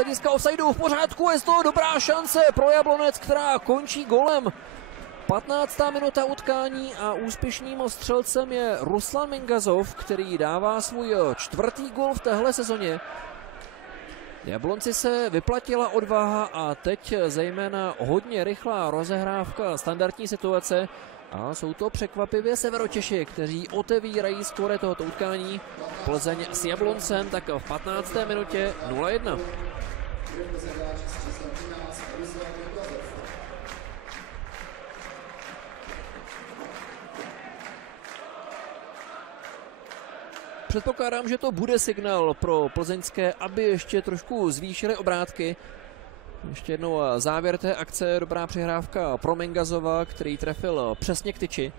hlediska offsideu v pořádku, je to dobrá šance pro Jablonec, která končí golem. 15. minuta utkání a úspěšným střelcem je Ruslan Mingazov, který dává svůj 4. gol v téhle sezóně. Jablonci se vyplatila odvaha a teď zejména hodně rychlá rozehrávka standardní situace. A jsou to překvapivě Severočeši, kteří otevírají skóre tohoto utkání. Plzeň s Jabloncem tak v 15. minutě 0-1. Předpokládám, že to bude signál pro plzeňské, aby ještě trošku zvýšili obrátky. Ještě jednou závěr té akce, dobrá přihrávka pro Mingazova, který trefil přesně k tyči.